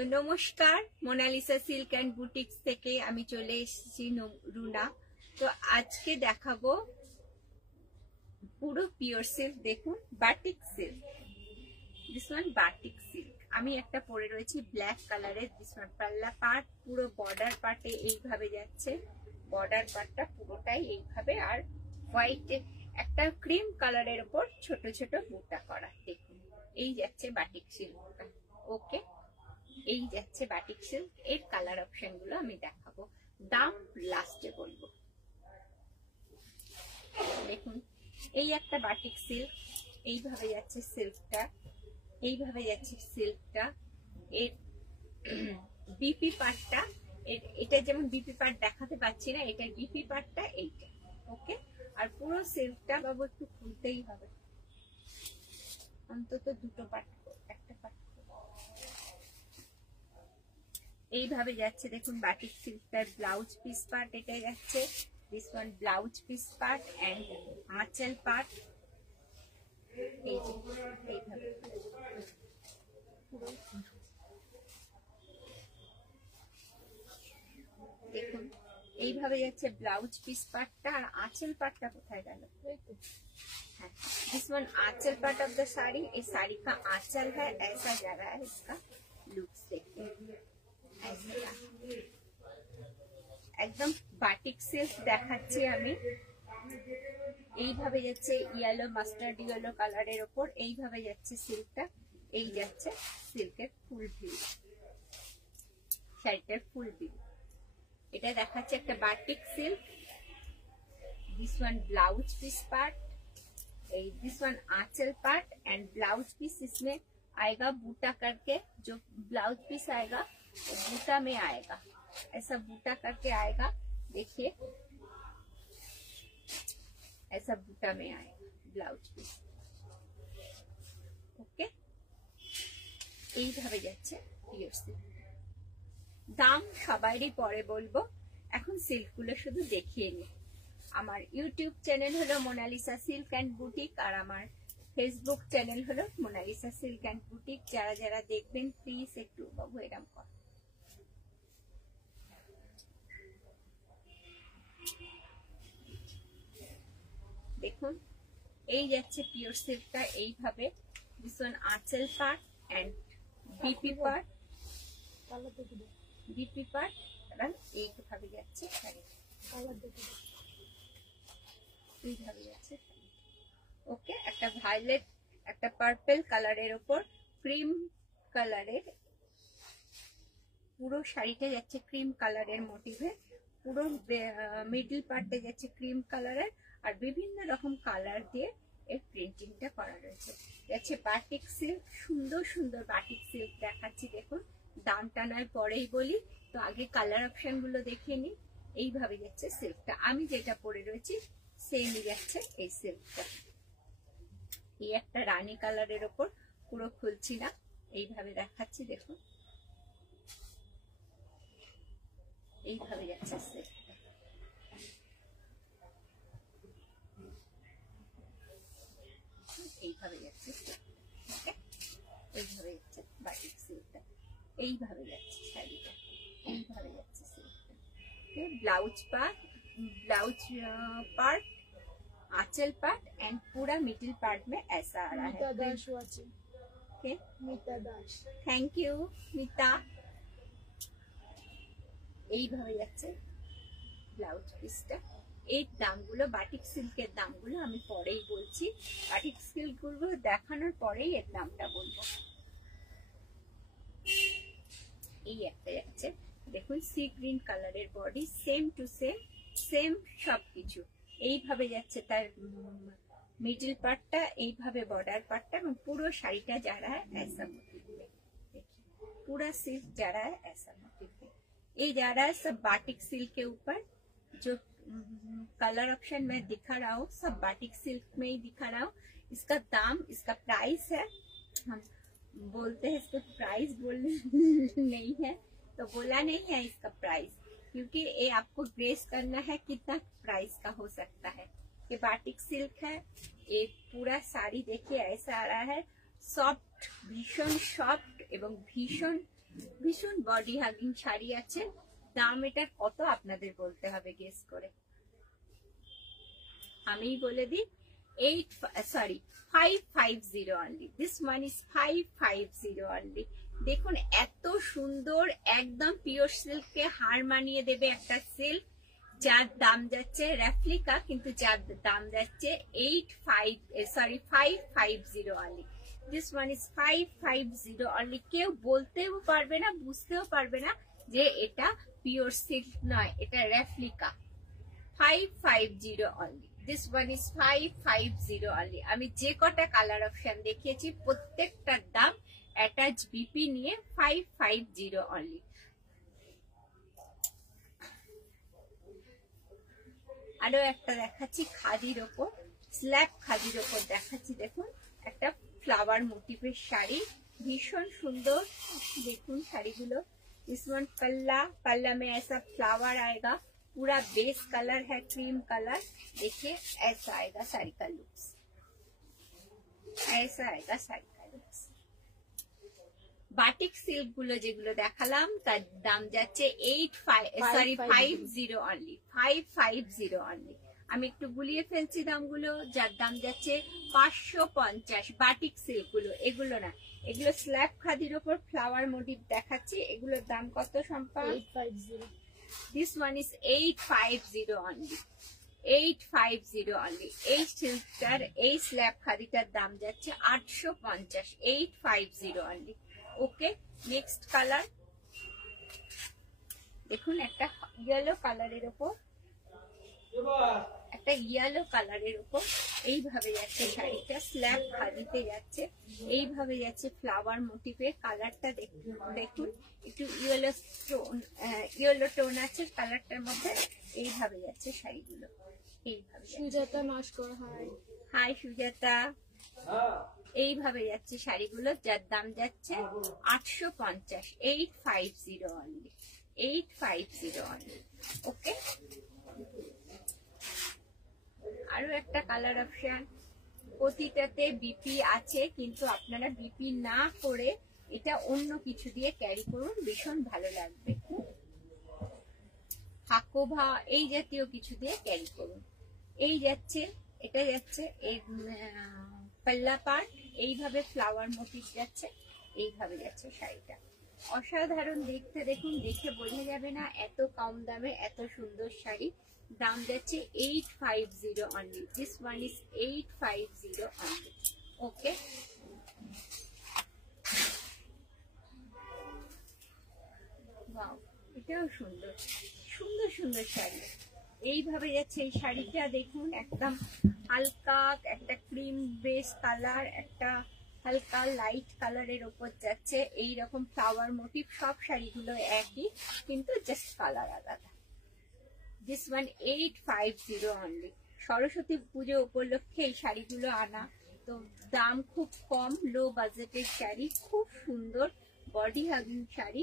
নমস্কার, Mona Lisa silk and boutiques থেকে আমি চলে এসেছি রুনা। তো আজকে দেখাবো পুরো পিওর সিল্ক। দেখুন, batik silk, this one batik silk. আমি একটা পরে রয়েছি ব্ল্যাক কালারের। দিস ওয়ান পাল্লা পার্ট, পুরো বর্ডার পার্টে এইভাবে যাচ্ছে, বর্ডার পার্টটা পুরোটাই এইভাবে, আর হোয়াইট একটা ক্রিম কালারের উপর ছোট ছোট বুটা করা। দেখুন, এই যাচ্ছে বাটিক সিল্কটা। ওকে, এই যাচ্ছে বাটিক সিল্ক। এর কালার অপশন গুলো আমি দেখাবো, দাম লাস্টে বলবো। দেখুন, এই একটা বাটিক সিল্ক, এইভাবে যাচ্ছে সিল্কটা, এইভাবে যাচ্ছে সিল্কটা। এর বিপি পার্টটা, এটা যেমন বিপি পার্ট দেখাতে পাচ্ছি না, এটা বিপি পার্টটা এইটা। ওকে, আর পুরো সিল্কটা বাবু একটু খুলতেই হবে, অন্তত দুটো পার্ট, একটা পার্ট এইভাবে যাচ্ছে। দেখুন, বাটিক সিল্কটার ব্লাউজ পিস পার্ট এটা যাচ্ছে, this one blouse piece part and anchal part. এইভাবে দেখুন, এইভাবে যাচ্ছে ব্লাউজ পিস পার্টটা। আর আঁচল পার্টটা কোথায় गया? हाँ, this one anchal part of the sari. इस साड़ी का आंचल है, ऐसा जा रहा है। इसका लुक्स देखिए, একদম বাটিক সিল্ক দেখাচ্ছি আমি। এইভাবে যাচ্ছে ইয়েলো, মাস্টার্ড ইয়েলো কালারের ওপর এইভাবে যাচ্ছে সিল্কটা। এই যাচ্ছে সিল্কের ফুল ভিউ, শাড়িটার ফুল ভিউ। এটা দেখাচ্ছে একটা batik silk. This one blouse piece part, this one anchal part and blouse piece इसमें आएगा बूटा करके। जो ब्लाउज पीस आएगा वो बूटा में आएगा, ऐसा बूटा करके आएगा। देखिए, ऐसा बूटा में आएगा ब्लाउज पीस। ओके, এইভাবে যাচ্ছে পিওর সিল্ক। দাম সবারই পরে বলবো, এখন সিল্ক গুলো শুধু দেখিয়ে নি। আমার ইউটিউব চ্যানেল হলো মোনালিসা সিল্ক অ্যান্ড বুটিক, আর আমার ফেসবুক চ্যানেল হলো মোনালিসা সিল্ক অ্যান্ড বুটিক। যারা যারা দেখবেন প্লিজ একটু বাবু এরকম কর। দেখুন, এই যাচ্ছে পিওর সিল্কটা এইভাবে। This one anchal part and BP part, BP part, এবং এইভাবে যাচ্ছে শাড়ি, এইভাবে যাচ্ছে। ওকে, একটা ভায়োলেট, একটা পার্পল কালারের উপর ক্রিম কালারের পুরো শাড়িটা যাচ্ছে ক্রিম কালারের মোটিভে। পুরো মিডল পার্টে যাচ্ছে ক্রিম কালারের, আর বিভিন্ন রকম কালার দিয়ে এর প্রিন্টিংটা করা রয়েছে। যাচ্ছে বাটিক সিল্ক, সুন্দর সুন্দর বাটিক সিল্ক দেখাচ্ছি। দেখুন, দামটা নয় পরেই বলি, তো আগে কালার অপশন গুলো দেখে নি। এইভাবে যাচ্ছে সিল্কটা, আমি যেটা পরে রয়েছি সেমই যাচ্ছে এই সিল্কটা। এই একটা রানী কালারের ওপর, পুরো খুলছি না, এইভাবে দেখাচ্ছি। দেখুন, এইভাবে যাচ্ছে সিল্কটা। এইভাবে যাচ্ছে, এইভাবে যাচ্ছে বাটিক সিল্কটা, এইভাবে যাচ্ছে শাড়িটা, এইভাবে যাচ্ছে সিল্কটা। ब्लाउज पार्ट, ब्लाउज पार्ट, आंचल पार्ट एंड पूरा मिडिल पार्ट में ऐसा आ रहा है। ओके, मिता दास, थैंक यू मिता। এইভাবে যাচ্ছে ব্লাউজ পিসটা। এই দামগুলো, বাটিক সিল্কের দামগুলো আমি পরেই বলছি। বাটিক সিল্ক গুলো দেখানোর পরেই এর দামটা বলবো। এই একটা যাচ্ছে, দেখুন, সি গ্রিন কালারের body, same to same, same সবকিছু। এইভাবে যাচ্ছে তার মিডল পার্টটা, এইভাবে বর্ডার पार्टটা, এবং পুরো শাড়িটা जा रहा है ऐसा मोटिव में। देखिए, पूरा सिल्क जा रहा है ऐसा मोटिव में। ये जा रहा है सब बाटिक सिल्क के ऊपर। जो कलर ऑप्शन मैं दिखा रहा हूँ सब बाटिक सिल्क में ही दिखा रहा हूँ। इसका दाम, इसका प्राइस है, हम बोलते हैं इसको प्राइस बोलने नहीं है, तो बोला नहीं है इसका प्राइस, क्योंकि ये आपको ग्रेस करना है कितना प्राइस का हो सकता है। ये बाटिक सिल्क है, ये पूरा साड़ी देखिए ऐसा आ रहा है, सॉफ्ट, भीषण सॉफ्ट एवं भीषण ভীষণ বডি হাগিং শাড়ি আছে। দাম এটার কত আপনাদের বলতে হবে গেস করে, আমি বলে দিই 550 only. This one is 550 only. দেখুন এত সুন্দর, একদম পিওর সিল্ককে হার মানিয়ে দেবে একটা সিল্ক, যার দাম যাচ্ছে রেপ্লিকা, কিন্তু যার দাম যাচ্ছে 550 only. This one is 550 only. কেউ বলতেও পারবে না, বুঝতেও পারবে না যে এটা পিওর সিল্ক নয়, এটা replica. 550 only. This one is 550 only. আমি যে কটা কালার অপশন দেখিয়েছি প্রত্যেকটার দাম অ্যাটাচ বিপি নিয়ে 550 অনলি। আরো একটা দেখাচ্ছি খাদির ওপর, স্ল্যাব খাদির ওপর দেখাচ্ছি। দেখুন একটা ফ্লাওয়ার মোটিভের শাড়ি, ভীষণ সুন্দর। দেখুন শাড়ीগুলো, इस वन पल्ला में ऐसा फ्लावर आएगा, पूरा बेस कलर है क्रीम कलर। देखिए ऐसा आएगा साड़ी का लुक्स, ऐसा आएगा साड़ी का लुक्स। বাটিক সিল্ক গুলো যেগুলো দেখালাম তার দাম যাচ্ছে 550 অনলি, 550 অনলি। আমি একটু গুলিয়ে ফেলছি দামগুলো, যার দাম যাচ্ছে 550। বাটিক সিল্ক গুলো, এগুলো না, এগুলো স্ল্যাব খাদির ওপর ফ্লাওয়ার মোটিভ দেখাচ্ছি। এগুলোর দাম কত সম্পা? 850। This one is 850 only, 850 only. এই সিল্কটার, এই স্ল্যাব খাদিটার দাম যাচ্ছে 850, 850 অনলি। ওকে, নেক্সট কালার দেখুন, একটা ইয়েলো কালারের উপর, একটা ইয়েলো কালারের উপর এইভাবে যাচ্ছে শাড়িটা, স্ল্যাব খাদিতে যাচ্ছে, এইভাবে যাচ্ছে ফ্লাওয়ার মোটিভের। কালারটা দেখুন, একটু ইয়েলো টোন আছে কালারটার মধ্যে। এইভাবে যাচ্ছে শাড়িগুলো, এইভাবে। সুজাতা নস্কর, হাই সুজাতা। এইভাবে যাচ্ছে শাড়িগুলো, যার দাম যাচ্ছে 850, 850 অনলি, 850 অনলি। ওকে, আরো একটা কালার অপশন, প্রতিটাতে বিপি আছে, কিন্তু আপনারা বিপি না করে এটা অন্য কিছু দিয়ে ক্যারি করুন, ভীষণ ভালো লাগবে। হাকোভা এই জাতীয় কিছু দিয়ে ক্যারি করুন। এই যাচ্ছে, এটা যাচ্ছে এই পাল্লা পার্ট, এইভাবে ফ্লাওয়ার মোটিভ যাচ্ছে, এইভাবে যাচ্ছে শাড়িটা। অসাধারণ দেখতে, দেখুন দেখে বোঝা যাবে না এত কম দামে এত সুন্দর শাড়ি। দাম যাচ্ছে 850 only. This one is 850 only. Okay, wow, এটাও সুন্দর, সুন্দর সুন্দর শাড়ি। এইভাবে যাচ্ছে এই শাড়িটা, দেখুন একদম হালকা একটা ক্রিম বেস কালার, একটা হালকা লাইট কালারের উপর যাচ্ছে এইরকম ফ্লাওয়ার মোটিভ। সব শাড়িগুলো একই, কিন্তু জাস্ট কালার আলাদা। This one 850 only. Saraswati Puja উপলক্ষে এই শাড়িগুলো আনা, তো দাম খুব কম, লো বাজেটের শাড়ি, খুব সুন্দর বডি হাগিং শাড়ি,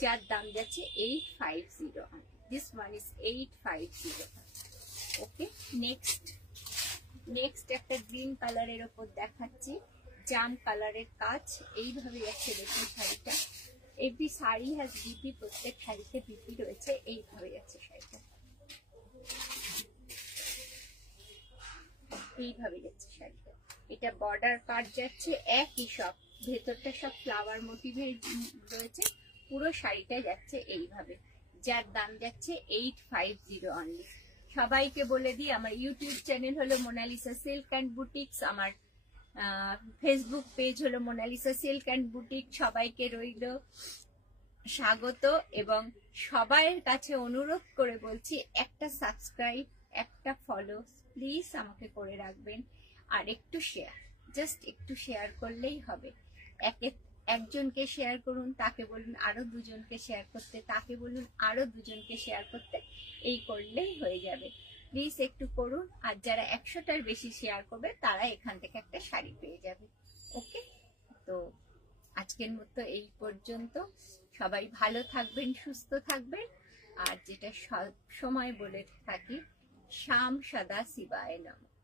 যার দাম যাচ্ছে 850 only. This one is 850। Okay, next একটা গ্রিন কালারের ওপর দেখাচ্ছি, জাম কালারের কাজ। এইভাবে যাচ্ছে দেখুন শাড়িটা। এভরি শাড়ি হ্যাজ বিপি, প্রত্যেক শাড়িতে বিপি রয়েছে। এইভাবে যাচ্ছে শাড়িটা, এইভাবে যাচ্ছে শাড়িটা। এটা বর্ডার পার্ট যাচ্ছে একই, সব ভেতরটা সব ফ্লাওয়ার মোটিভের রয়েছে, পুরো শাড়িটা যাচ্ছে এইভাবে, যার দাম যাচ্ছে 850 অনলি। সবাইকে বলে দিই, আমার ইউটিউব চ্যানেল হলো মোনালিসা সিল্ক অ্যান্ড বুটিক্স, আমার ফেসবুক পেজ হলো মোনালিসা সিল্ক অ্যান্ড বুটিক। সবাইকে রইল স্বাগত, এবং সবাইয়ের কাছে অনুরোধ করে বলছি, একটা সাবস্ক্রাইব, একটা ফলো প্লিজ আমাকে করে রাখবেন, আর একটু শেয়ার, জাস্ট একটু শেয়ার করলেই হবে। একজনকে শেয়ার করুন, তাকে বলুন আরো দুজনকে শেয়ার করতে, তাকে বলুন আরো দুজনকে শেয়ার করতে, এই করলেই হয়ে যাবে। প্লিজ একটু করুন, আর যারা 100টার বেশি শেয়ার করবে তারা এখান থেকে একটা শাড়ি পেয়ে যাবে। ওকে, তো আজকের মতো এই পর্যন্ত। সবাই ভালো থাকবেন, সুস্থ থাকবেন, আর যেটা সব সময় বলে থাকি, শাম সদা শিবায় নমঃ।